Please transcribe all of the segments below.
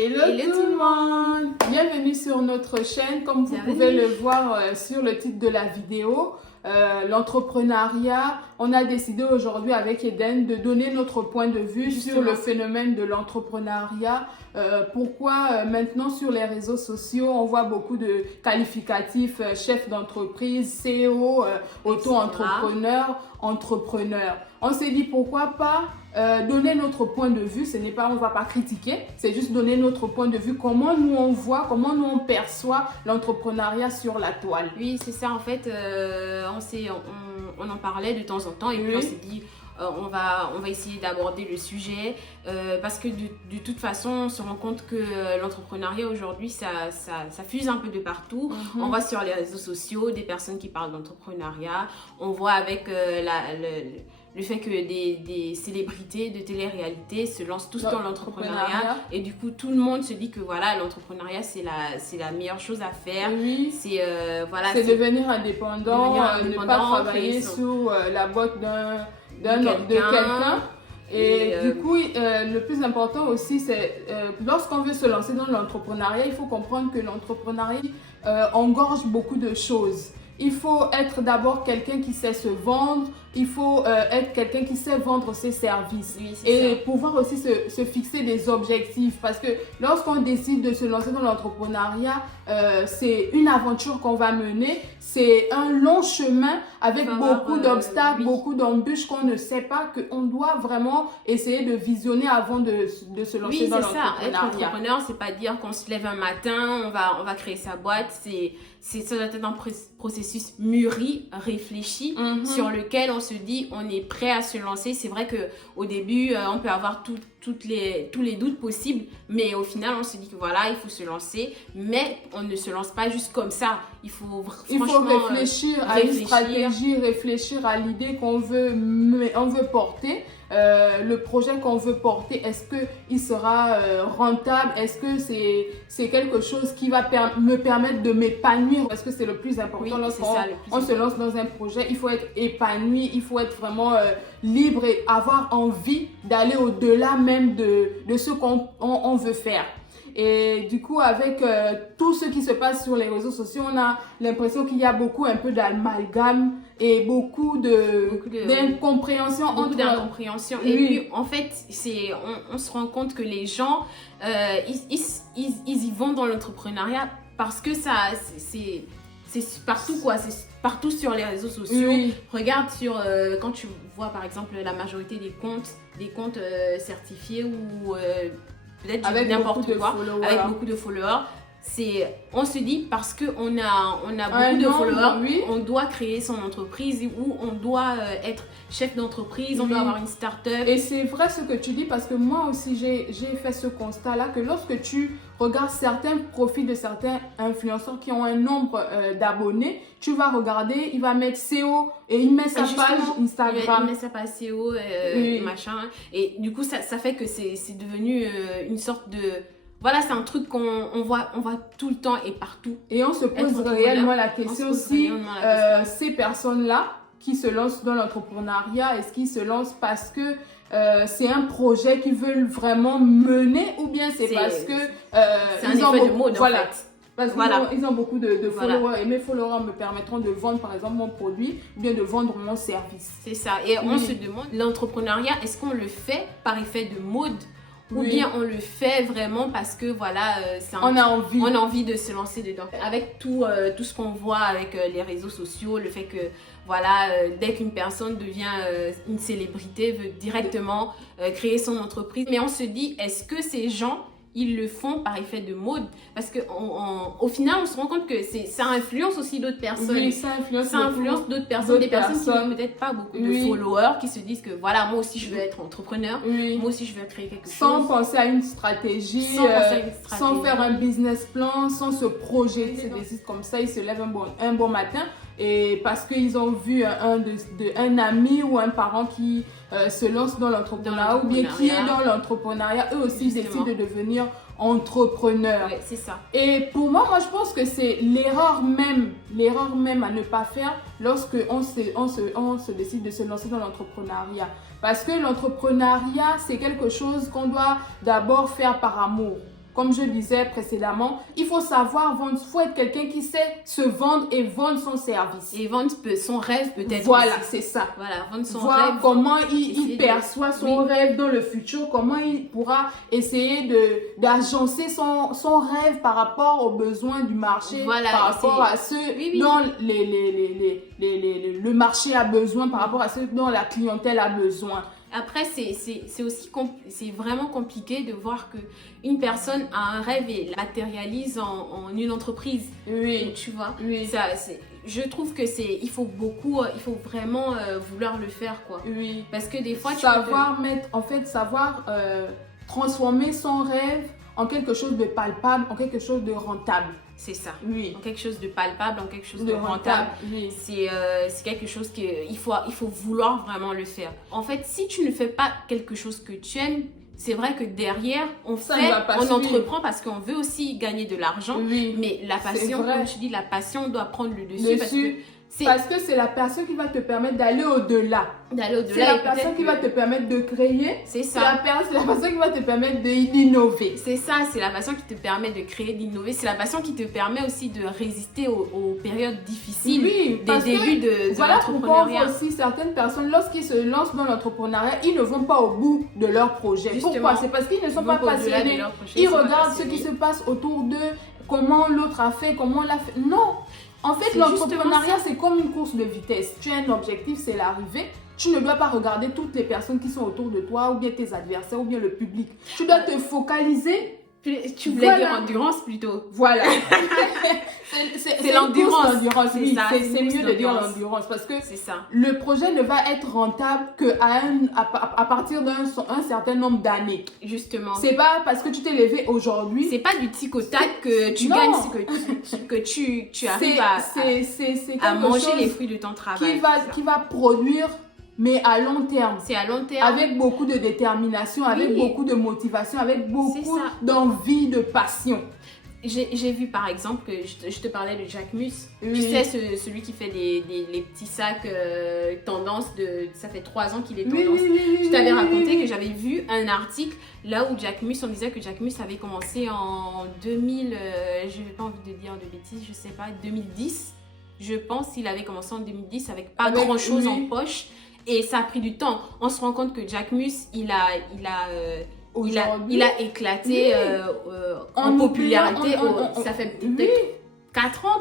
Hello tout le monde! Bienvenue sur notre chaîne. Comme vous pouvez le voir sur le titre de la vidéo, l'entrepreneuriat, on a décidé aujourd'hui avec Eden de donner notre point de vue sur le phénomène de l'entrepreneuriat. Pourquoi maintenant sur les réseaux sociaux, on voit beaucoup de qualificatifs chef d'entreprise, CEO, auto-entrepreneur, entrepreneur. On s'est dit pourquoi pas donner notre point de vue. Ce n'est pas, on ne va pas critiquer, c'est juste donner notre point de vue, comment nous on voit, comment nous on perçoit l'entrepreneuriat sur la toile. Oui, c'est ça en fait, on en parlait de temps en temps et puis on s'est dit on va essayer d'aborder le sujet parce que de toute façon on se rend compte que l'entrepreneuriat aujourd'hui ça fuse un peu de partout. On voit sur les réseaux sociaux des personnes qui parlent d'entrepreneuriat, on voit avec le fait que des célébrités de télé-réalité se lancent tous dans l'entrepreneuriat et du coup tout le monde se dit que voilà, l'entrepreneuriat c'est la meilleure chose à faire. C'est devenir indépendant, ne pas travailler sous la boîte de quelqu'un. Et du coup, le plus important aussi, c'est lorsqu'on veut se lancer dans l'entrepreneuriat, il faut comprendre que l'entrepreneuriat engorge beaucoup de choses. Il faut être d'abord quelqu'un qui sait se vendre, il faut être quelqu'un qui sait vendre ses services et pouvoir aussi se fixer des objectifs, parce que lorsqu'on décide de se lancer dans l'entrepreneuriat, c'est une aventure qu'on va mener, c'est un long chemin avec beaucoup d'obstacles, beaucoup d'embûches qu'on ne sait pas, qu'on doit vraiment essayer de visionner avant de se lancer dans l'entrepreneuriat. Être entrepreneur, c'est pas dire qu'on se lève un matin, on va créer sa boîte, ça doit être un processus mûri, réfléchi, sur lequel on se dit on est prêt à se lancer. C'est vrai qu'au début, on peut avoir tous les doutes possibles, mais au final, on se dit que voilà, il faut se lancer, mais on ne se lance pas juste comme ça. Il faut réfléchir à une stratégie, réfléchir à l'idée qu'on veut porter. Le projet qu'on veut porter, est-ce qu'il sera rentable? Est-ce que c'est quelque chose qui va me permettre de m'épanouir? Parce que c'est le plus important lorsqu'on se lance dans un projet. Il faut être épanoui, il faut être vraiment libre et avoir envie d'aller au-delà même de ce qu'on veut faire. Et du coup, avec tout ce qui se passe sur les réseaux sociaux, on a l'impression qu'il y a un peu d'amalgame et beaucoup d'incompréhension. Et puis, en fait, on se rend compte que les gens, ils y vont dans l'entrepreneuriat parce que c'est partout, quoi. C'est partout sur les réseaux sociaux. Regarde quand tu vois, par exemple, la majorité des comptes certifiés ou... peut-être avec n'importe quoi, avec beaucoup de followers. On se dit parce qu'on a beaucoup de followers, on doit créer son entreprise ou on doit être chef d'entreprise, on doit avoir une start-up. Et c'est vrai ce que tu dis, parce que moi aussi j'ai fait ce constat-là, que lorsque tu regardes certains profils de certains influenceurs qui ont un nombre d'abonnés, tu vas regarder, il va mettre CEO et il met sa page Instagram. Il met sa page CEO, machin. Et du coup, ça fait que c'est devenu une sorte de... Voilà, c'est un truc qu'on voit tout le temps et partout. Et on se pose réellement la question si ces personnes-là qui se lancent dans l'entrepreneuriat, est-ce qu'ils se lancent parce que c'est un projet qu'ils veulent vraiment mener, ou bien c'est parce que c'est un effet de mode, en fait. Parce qu'ils ont beaucoup de followers et mes followers me permettront de vendre par exemple mon produit ou bien de vendre mon service. C'est ça. Et on se demande, l'entrepreneuriat, est-ce qu'on le fait par effet de mode? Ou bien on le fait vraiment parce que voilà, on a envie de se lancer dedans. Avec tout ce qu'on voit avec les réseaux sociaux, le fait que voilà, dès qu'une personne devient une célébrité, veut directement créer son entreprise. Mais on se dit, est-ce que ces gens, ils le font par effet de mode? Parce qu'au final, on se rend compte que ça influence aussi d'autres personnes. Oui, ça influence d'autres personnes. Des personnes qui n'ont peut-être pas beaucoup de followers, qui se disent que voilà, moi aussi je veux être entrepreneur, moi aussi je veux créer quelque chose. Sans penser à une stratégie, sans faire un business plan, sans se projeter. Des sites comme ça, ils se lèvent un bon matin et parce qu'ils ont vu un ami ou un parent qui se lance dans l'entrepreneuriat ou bien qui est dans l'entrepreneuriat, eux aussi décident de devenir entrepreneurs. C'est ça. Et pour moi, je pense que c'est l'erreur même à ne pas faire lorsque on se décide de se lancer dans l'entrepreneuriat. Parce que l'entrepreneuriat, c'est quelque chose qu'on doit d'abord faire par amour. comme je disais précédemment, il faut savoir vendre, il faut être quelqu'un qui sait se vendre et vendre son service. Et vendre son rêve peut-être. Voilà, c'est ça. Voilà, vendre son voir rêve. Comment il perçoit son rêve dans le futur, comment il pourra essayer d'agencer son rêve par rapport aux besoins du marché, voilà, par rapport à ceux dont le marché a besoin, par rapport à ceux dont la clientèle a besoin. Après, c'est aussi c'est vraiment compliqué de voir que une personne a un rêve et la matérialise en une entreprise. Oui. Tu vois. Oui. Je trouve que il faut vraiment vouloir le faire, quoi. Oui. Parce que des fois, savoir transformer son rêve en quelque chose de palpable, en quelque chose de rentable. C'est ça. Oui. En quelque chose de palpable, en quelque chose de rentable. Oui. C'est quelque chose qu'il faut vouloir vraiment le faire. En fait, si tu ne fais pas quelque chose que tu aimes, c'est vrai que derrière, on entreprend parce qu'on veut aussi gagner de l'argent. Oui. Mais la passion, comme je dis, la passion doit prendre le dessus. Parce que c'est la passion qui va te permettre d'aller au-delà. C'est la passion qui va te permettre de créer. C'est ça. C'est la passion qui va te permettre d'innover. C'est ça, c'est la passion qui te permet de créer, d'innover. C'est la passion qui te permet aussi de résister aux périodes difficiles des débuts de voilà pourquoi on voit l'entrepreneuriat. aussi certaines personnes, lorsqu'ils se lancent dans l'entrepreneuriat, ils ne vont pas au bout de leur projet. Justement, pourquoi? C'est parce qu'ils ne sont pas passionnés. Ils regardent ce qui se passe autour d'eux, comment l'autre a fait, comment on l'a fait. Non! En fait, l'entrepreneuriat, c'est comme une course de vitesse. Tu as un objectif, c'est l'arrivée. Tu ne dois pas regarder toutes les personnes qui sont autour de toi, ou bien tes adversaires, ou bien le public. Tu dois te focaliser. Tu voulais dire endurance plutôt. Voilà. c'est l'endurance. Oui, c'est mieux de dire l'endurance parce que le projet ne va être rentable qu'à partir d'un certain nombre d'années. Justement. C'est pas parce que tu t'es levé aujourd'hui. C'est pas du tic au tac que tu gagnes, que tu arrives à manger les fruits de ton travail. Qui va produire. Mais à long terme. C'est à long terme. Avec beaucoup de détermination, avec beaucoup de motivation, avec beaucoup d'envie, de passion. J'ai vu par exemple que je te parlais de Jacquemus. Tu sais, celui qui fait les petits sacs tendance ça fait 3 ans qu'il est tendance. Je t'avais raconté que j'avais vu un article là où Jacquemus, on disait que Jacquemus avait commencé en 2000, je n'ai pas envie de dire de bêtises, je sais pas, 2010. Je pense qu'il avait commencé en 2010 avec pas grand chose en poche. Et ça a pris du temps. On se rend compte que Jacquemus, il a éclaté en popularité. Ça fait peut-être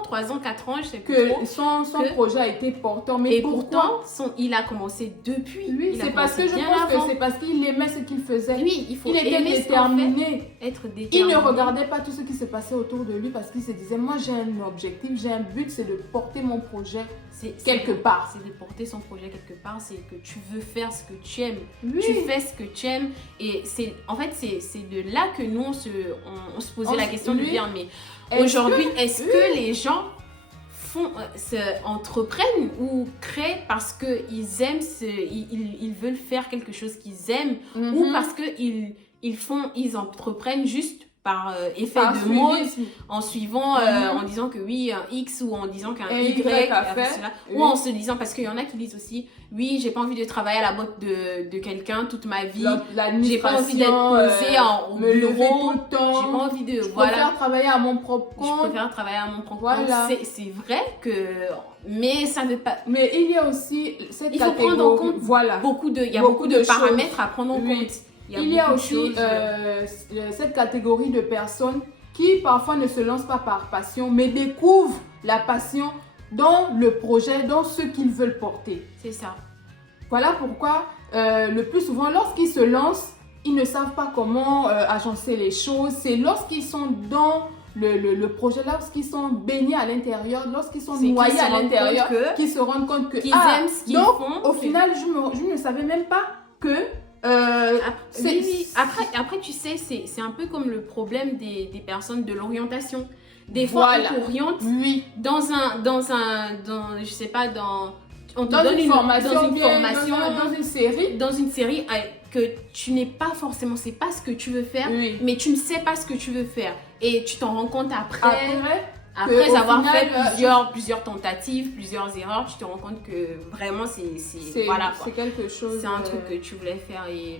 3 ans, je sais plus que son projet a été portant. Mais pourtant, il a commencé depuis. Oui, c'est parce que je pense que c'est parce qu'il aimait ce qu'il faisait. Oui, il était déterminé. Être déterminé. Il ne regardait pas tout ce qui se passait autour de lui parce qu'il se disait, moi j'ai un objectif, j'ai un but, c'est de porter mon projet quelque part. C'est de porter son projet quelque part, c'est que tu veux faire ce que tu aimes. Oui. Tu fais ce que tu aimes. Et c'est de là que nous, on se posait la question de dire, mais aujourd'hui, est-ce que les gens entreprennent ou créent parce qu'ils aiment, ils veulent faire quelque chose qu'ils aiment ou parce qu'ils entreprennent juste par effet de mode, en suivant, en disant que oui, un X ou en disant qu'un Y a fait cela. Ou en se disant, parce qu'il y en a qui disent aussi, oui, j'ai pas envie de travailler à la boîte de quelqu'un toute ma vie. J'ai pas envie d'être posée au bureau. J'ai pas envie de... Je préfère travailler à mon propre compte. Je préfère travailler à mon propre compte. C'est vrai que... Mais ça ne veut pas... Mais il y a aussi cette catégorie... Il faut prendre en compte il y a beaucoup de paramètres à prendre en compte. Il y a aussi cette catégorie de personnes qui parfois ne se lancent pas par passion, mais découvrent la passion dans le projet, dans ce qu'ils veulent porter. C'est ça. Voilà pourquoi le plus souvent, lorsqu'ils se lancent, ils ne savent pas comment agencer les choses. C'est lorsqu'ils sont dans le projet, lorsqu'ils sont baignés à l'intérieur, lorsqu'ils sont noyés à l'intérieur, qu'ils se rendent compte que... Qu'ils aiment ce qu'ils font. Au final, je ne savais même pas que... Après, tu sais, c'est un peu comme le problème des personnes de l'orientation. Des fois, on t'oriente dans je sais pas, on te donne une formation, dans une série que tu n'es pas forcément, c'est pas ce que tu veux faire, mais tu ne sais pas ce que tu veux faire. Et tu t'en rends compte après avoir fait plusieurs tentatives, plusieurs erreurs, tu te rends compte que vraiment c'est quelque chose. C'est un truc que tu voulais faire et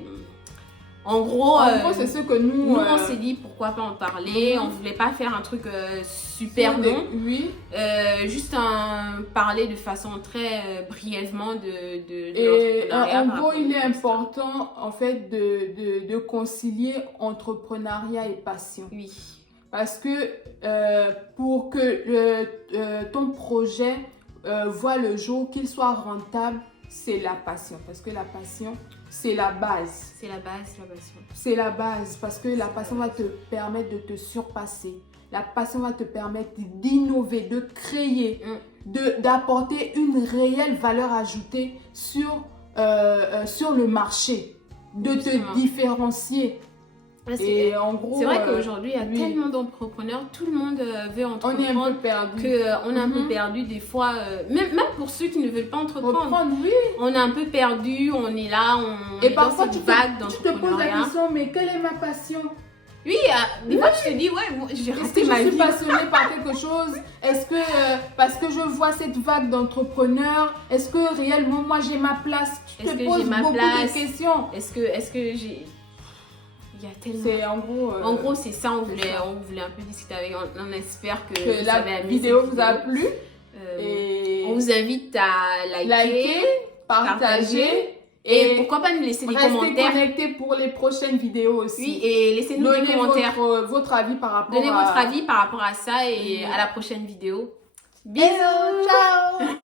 En gros, c'est ce que nous on s'est dit pourquoi pas en parler. On voulait pas faire un truc super long. Oui. Juste parler de façon très brièvement de l'entrepreneuriat. En gros, il est important en fait de concilier entrepreneuriat et passion. Oui. Parce que pour que ton projet voit le jour, qu'il soit rentable, c'est la passion. Parce que la passion, c'est la base. C'est la base, la passion. C'est la base parce que la passion va te permettre de te surpasser. La passion va te permettre d'innover, de créer, d'apporter une réelle valeur ajoutée sur le marché, de te différencier. Et en gros, c'est vrai qu'aujourd'hui, il y a tellement d'entrepreneurs, tout le monde veut entreprendre. On est un peu perdu. On est un peu perdu des fois, même pour ceux qui ne veulent pas entreprendre. Oui. On est un peu perdu, on est là, on est dans cette vague d'entrepreneuriat. Tu te poses la question, mais quelle est ma passion? Oui, des fois je te dis, ouais, j'ai raté ma vie. Est-ce que je suis passionnée par quelque chose? Est-ce que, parce que je vois cette vague d'entrepreneurs, est-ce que réellement moi j'ai ma place? Tu te poses beaucoup de questions. Est-ce que j'ai... Il y a tellement... En gros, c'est ça, on voulait un peu discuter avec. On espère que la vidéo vous a plu. On vous invite à liker, partager. Et pourquoi pas nous laisser des commentaires. Restez connectés pour les prochaines vidéos aussi. Oui, et laissez-nous des commentaires. Votre avis par rapport Donnez votre avis par rapport à ça et à la prochaine vidéo. Bisous, ciao.